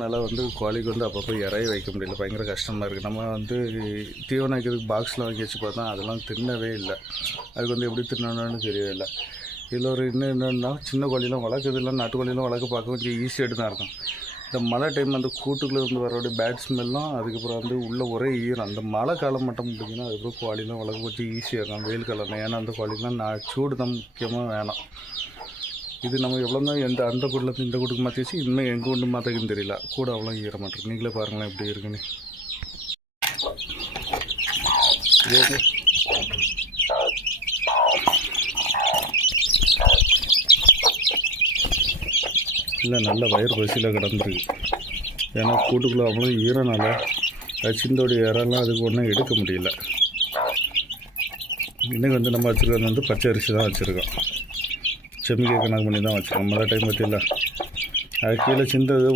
அதனால் வந்து கோழிக்கு வந்து அப்பப்போ இறைய வைக்க முடியல. பயங்கர கஷ்டமாக இருக்குது நம்ம வந்து தீவனம் வைக்கிறதுக்கு பாக்ஸில் வாங்கி வச்சு பார்த்தா அதெல்லாம் தின்னவே இல்லை. அதுக்கு வந்து எப்படி தின்னணும்னு தெரியவே இல்லை. இதில் ஒரு இன்னும் என்னென்னா சின்ன கோழிலாம் வளர்க்குறதுல நாட்டுக்கோழிலாம் வளர்க்க பார்க்க கொஞ்சம் ஈஸியாக தான் இருக்கும். இந்த மழை டைம் அந்த கூட்டுக்குள்ளே இருந்து வரக்கூடிய பேட் ஸ்மெல்லாம் அதுக்கப்புறம் வந்து உள்ளே ஒரே ஈரம். அந்த மழை காலம் மட்டும் பார்த்தீங்கன்னா அதுக்கப்புறம் கோழிலாம் வளர்க்க கொஞ்சம் ஈஸியாக இருக்கும். வெயில் காலம் ஏன்னா அந்த கோழிலாம் நான் சூடு தான் முக்கியமாக வேணாம். இது நம்ம எவ்வளோ தான் எந்த அந்த கூட்டில் இந்த கூட்டுக்கு மாற்றிச்சு இன்னும் எங்கள் கூண்டு மாற்றிக்குன்னு தெரியல. கூட அவ்வளோ ஈர மாட்டிருக்கு நீங்களே பாருங்களேன் எப்படி இருக்குன்னு. இல்லை நல்ல வயிறு பசியில் கிடந்துருக்கு. ஏன்னா கூட்டுக்குள்ளே அவ்வளோ ஈரனால சிந்தோடைய இறெல்லாம் அதுக்கு ஒன்றும் எடுக்க முடியல. இன்னைக்கு வந்து நம்ம வச்சுருக்கிறது வந்து பச்சை அரிசி தான் வச்சுருக்கோம். செம்மிக்க கணக்கு பண்ணி தான் வச்சுக்கோங்க மழை டைம் பற்றியில் அது கீழே சிந்தது